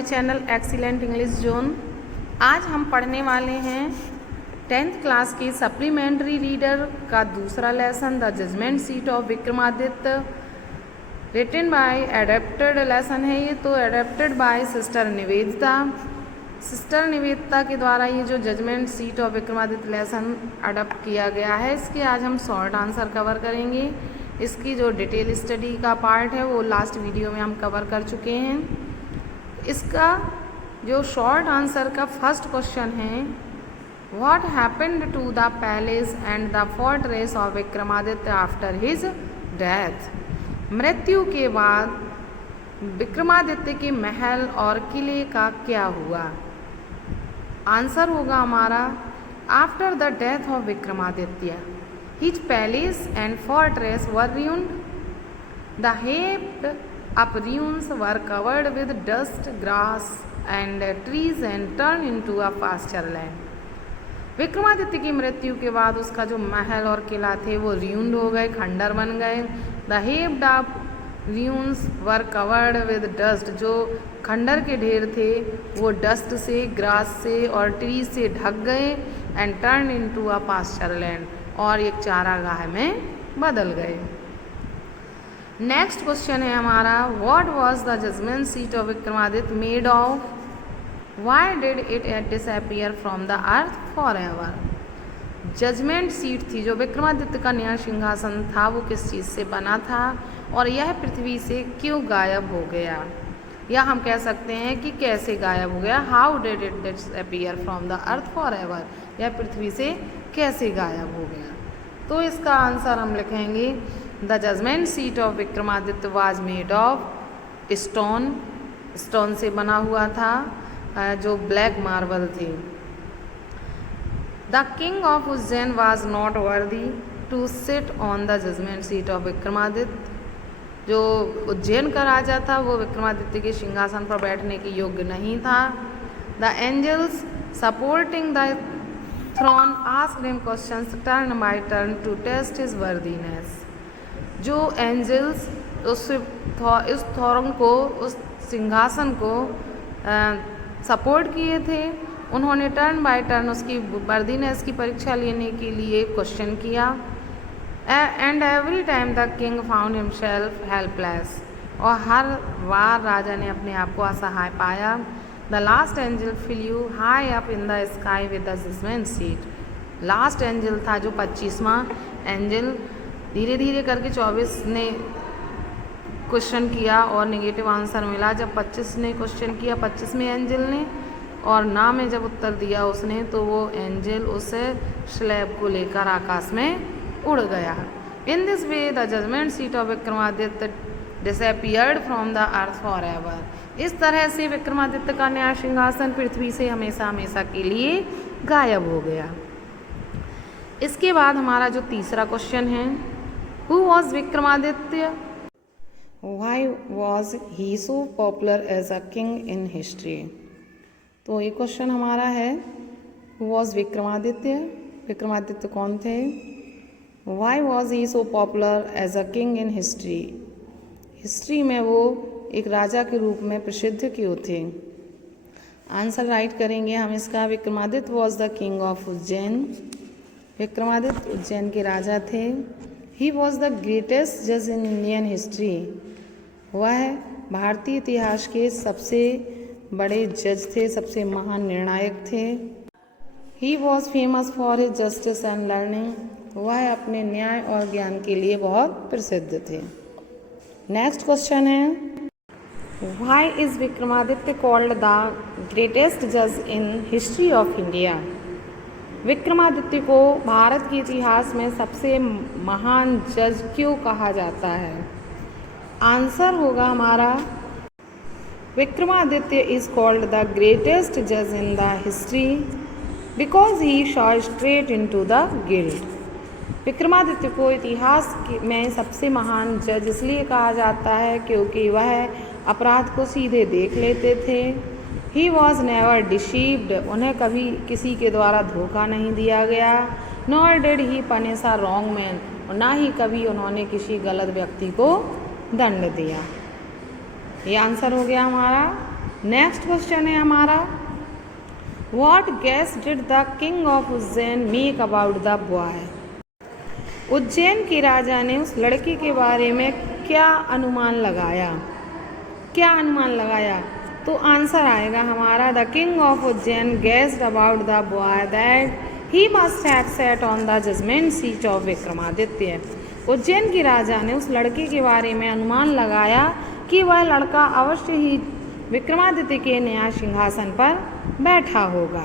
My channel excellent English zone. आज हम पढ़ने वाले हैं 10th क्लास की सप्लीमेंट्री रीडर का दूसरा lesson, the judgement seat of Vikramaditya. Written by adapted lesson है ये, तो adapted by sister Nivedita. Sister Nivedita के द्वारा ये जो judgement seat of Vikramaditya lesson adopt किया गया है, इसके आज हम शॉर्ट आंसर कवर करेंगे। इसकी जो डिटेल स्टडी का पार्ट है वो लास्ट वीडियो में हम कवर कर चुके हैं। इसका जो शॉर्ट आंसर का फर्स्ट क्वेश्चन है, what happened to the palace and the fortress of Vikramaditya after his death. मृत्यु के बाद विक्रमादित्य के महल और किले का क्या हुआ। आंसर होगा हमारा after the death of Vikramaditya his palace and fortress were ruined. The heaped up ruins were covered with dust, grass and trees and turned into a pasture land. Vikramaditya की मृत्यु के बाद उसका जो महल और किला थे वो ruined हो गए, खंडर बन गए। The heaped up ruins were covered with dust, जो खंडर के ढेर थे वो डस्ट से, ग्रास से और ट्री से ढक गए। and turned into a pasture land, और एक चारागाह में बदल गए। नेक्स्ट क्वेश्चन है हमारा, what was the judgement seat of Vikramaditya made of, why did it disappear from the earth for ever. Judgement seat थी जो विक्रमादित्य का न्याय सिंहासन था, वो किस चीज़ से बना था और यह पृथ्वी से क्यों गायब हो गया, या हम कह सकते हैं कि कैसे गायब हो गया। How did it disappear from the earth for ever, यह पृथ्वी से कैसे गायब हो गया। तो इसका आंसर हम लिखेंगे, the judgement seat of Vikramaditya was made of stone, stone से बना हुआ था जो ब्लैक मार्बल थी। The king of Ujjain was not worthy to sit on the judgement seat of Vikramaditya. जो उज्जैन का राजा था वो विक्रमादित्य के सिंहासन पर बैठने के योग्य नहीं था। The angels supporting the throne asked him questions turn by turn to test his worthiness. जो एंजल्स उस थ्रोन को, उस सिंहासन को सपोर्ट किए थे, उन्होंने टर्न बाय टर्न उसकी वर्दीनेस की परीक्षा लेने के लिए क्वेश्चन किया। And every time the king found himself helpless, और हर बार राजा ने अपने आप को असहाय पाया। The last angel flew high up in the sky with the judgment seat. Last angel था जो 25वां एंजल, धीरे धीरे करके 24 ने क्वेश्चन किया और नेगेटिव आंसर मिला। जब 25 ने क्वेश्चन किया 25वें एंजल ने, और ना में जब उत्तर दिया उसने, तो वो एंजल उस स्लैब को लेकर आकाश में उड़ गया। In this way the judgement seat of Vikramaditya disappeared from the earth for ever. इस तरह से विक्रमादित्य का न्याय सिंहासन पृथ्वी से हमेशा हमेशा के लिए गायब हो गया। इसके बाद हमारा जो तीसरा क्वेश्चन है, who was Vikramaditya, why was he so popular as a king in history. तो ये क्वेश्चन हमारा है, हु वॉज विक्रमादित्य, विक्रमादित्य कौन थे, why was he so popular as a king in history, history में वो एक राजा के रूप में प्रसिद्ध क्यों थे। आंसर राइट करेंगे हम इसका, Vikramaditya was the king of Ujjain. Vikramaditya Ujjain के राजा थे। ही वॉज द ग्रेटेस्ट जज इन इंडियन हिस्ट्री, वह भारतीय इतिहास के सबसे बड़े जज थे, सबसे महान निर्णायक थे। He was famous for his justice and learning, वह अपने न्याय और ज्ञान के लिए बहुत प्रसिद्ध थे। नेक्स्ट क्वेश्चन है, why is Vikramaditya called the greatest जज in history of India. Vikramaditya को भारत के इतिहास में सबसे महान जज क्यों कहा जाता है। आंसर होगा हमारा, Vikramaditya is called the greatest जज in the history because he saw straight into the guilt. Vikramaditya को इतिहास में सबसे महान जज इसलिए कहा जाता है क्योंकि वह अपराध को सीधे देख लेते थे। ही वॉज नेवर डिसीव्ड, उन्हें कभी किसी के द्वारा धोखा नहीं दिया गया। Nor did he punish a wrong man, और ना ही कभी उन्होंने किसी गलत व्यक्ति को दंड दिया। ये आंसर हो गया हमारा नेक्स्ट क्वेश्चन है हमारा, what guess did the king of Ujjain make about the boy. Ujjain के राजा ने उस लड़की के बारे में क्या अनुमान लगाया, क्या अनुमान लगाया। तो आंसर आएगा हमारा, the king of Ujjain guessed about the boy that he must have sat on the judgement seat of Vikramaditya. Ujjain के राजा ने उस लड़के के बारे में अनुमान लगाया कि वह लड़का अवश्य ही विक्रमादित्य के न्याय सिंहासन पर बैठा होगा।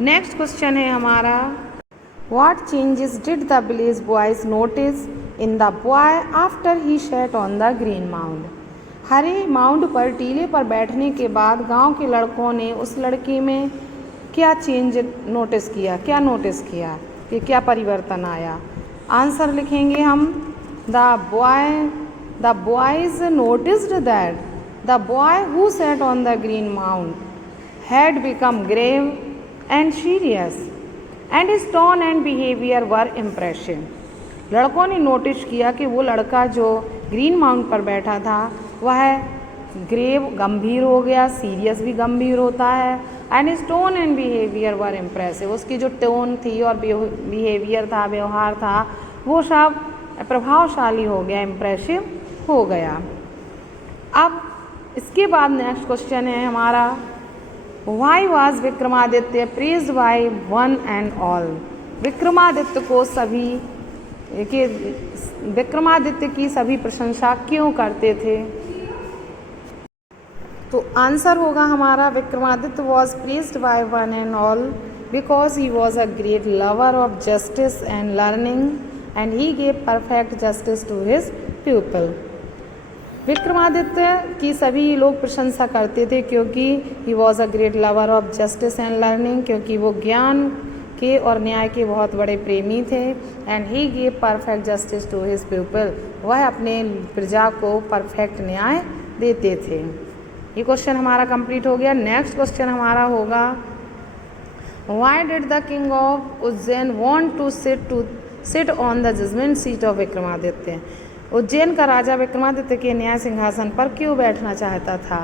नेक्स्ट क्वेश्चन है हमारा, what changes did the village boys notice in the boy after he sat on the green mound. Hare mound पर टीले पर बैठने के बाद गांव के लड़कों ने उस लड़के में क्या चेंज नोटिस किया, क्या नोटिस किया कि क्या परिवर्तन आया। आंसर लिखेंगे हम, the boys noticed that the boy who sat on the green mound had become grave and serious and his tone and behaviour were impressive. लड़कों ने नोटिस किया कि वो लड़का जो ग्रीन माउंट पर बैठा था वह ग्रेव गंभीर हो गया, सीरियस भी गंभीर होता है, and his tone and behaviour were impressive. उसकी जो टोन थी और बिहेवियर था, व्यवहार था, वो सब प्रभावशाली हो गया, इम्प्रेसिव हो गया। अब इसके बाद नेक्स्ट क्वेश्चन है हमारा, why was Vikramaditya praised by one and all. Vikramaditya को सभी के विक्रमादित्य की सभी प्रशंसा क्यों करते थे। तो आंसर होगा हमारा, Vikramaditya was praised by one and all because he was a great lover of justice and learning and he gave perfect justice to his people. Vikramaditya की सभी लोग प्रशंसा करते थे क्योंकि he was a great lover of justice and learning, क्योंकि वो ज्ञान के और न्याय के बहुत बड़े प्रेमी थे। And he gave perfect justice to his people, वह अपने प्रजा को परफेक्ट न्याय देते थे। ये क्वेश्चन हमारा कंप्लीट हो गया। नेक्स्ट क्वेश्चन हमारा होगा, why did the king of Ujjain want to sit on the judgement seat of Vikramaditya. Ujjain का राजा विक्रमादित्य के न्याय सिंहासन पर क्यों बैठना चाहता था।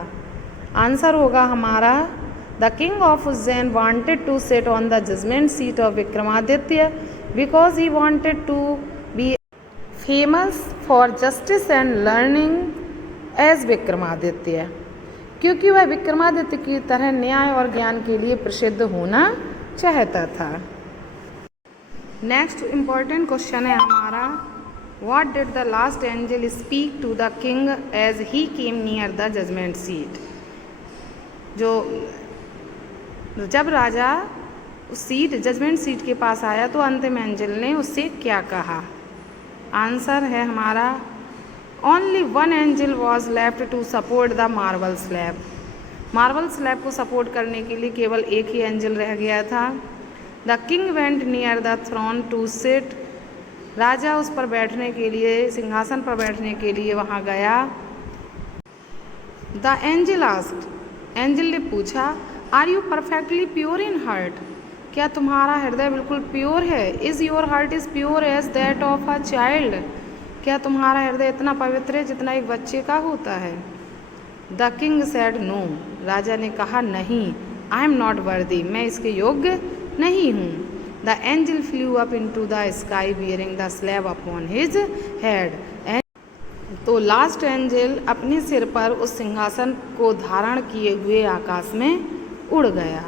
आंसर होगा हमारा, the king of Ujjain wanted to sit on the judgement seat of Vikramaditya because he wanted to be famous for justice and learning as Vikramaditya, क्योंकि वह विक्रमादित्य की तरह न्याय और ज्ञान के लिए प्रसिद्ध होना चाहता था। नेक्स्ट इम्पॉर्टेंट क्वेश्चन है हमारा, what did the last angel speak to the king as he came near the judgement seat. जब राजा उस सीट जजमेंट सीट के पास आया तो अंतिम एंजल ने उससे क्या कहा। आंसर है हमारा, only one angel was left to support the marble slab. Marble slab को सपोर्ट करने के लिए केवल एक ही एंजल रह गया था। The king went near the throne to sit, राजा उस पर बैठने के लिए, सिंहासन पर बैठने के लिए वहाँ गया। द एंजल आस्क्ड, एंजल ने पूछा, are you perfectly pure in heart, क्या तुम्हारा हृदय बिल्कुल प्योर है। Is your heart is pure as that of a child, क्या तुम्हारा हृदय इतना पवित्र है जितना एक बच्चे का होता है। द किंग सेड नो, राजा ने कहा नहीं, आई एम नॉट वर्दी, मैं इसके योग्य नहीं हूँ। The angel flu up into the sky bearing the slab upon his head. तो लास्ट एंजल अपने सिर पर उस सिंहासन को धारण किए हुए आकाश में उड़ गया।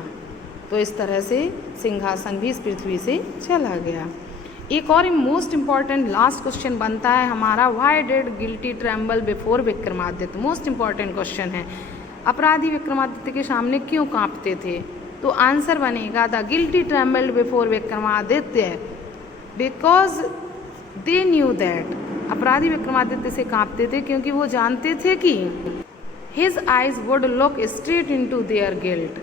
तो इस तरह से सिंहासन भी इस पृथ्वी से चला गया। एक और मोस्ट इम्पॉर्टेंट लास्ट क्वेश्चन बनता है हमारा, why did guilty tremble before Vikramaditya. Most important question है, अपराधी विक्रमादित्य के सामने क्यों कांपते थे। तो आंसर बनेगा, the guilty trembled before Vikramaditya because they knew that, अपराधी विक्रमादित्य से कांपते थे क्योंकि वो जानते थे कि his eyes would look straight into their guilt,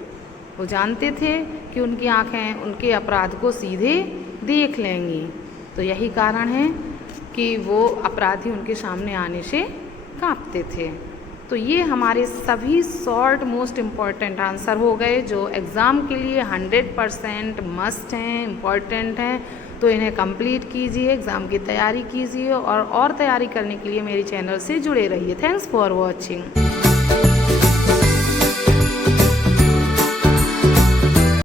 वो जानते थे कि उनकी आंखें उनके अपराध को सीधे देख लेंगी। तो यही कारण है कि वो अपराधी उनके सामने आने से कांपते थे। तो ये हमारे सभी शॉर्ट मोस्ट इम्पॉर्टेंट आंसर हो गए जो एग्ज़ाम के लिए 100% मस्ट हैं, इम्पॉर्टेंट हैं। तो इन्हें कंप्लीट कीजिए, एग्ज़ाम की तैयारी कीजिए और तैयारी करने के लिए मेरे चैनल से जुड़े रहिए। Thanks for watching.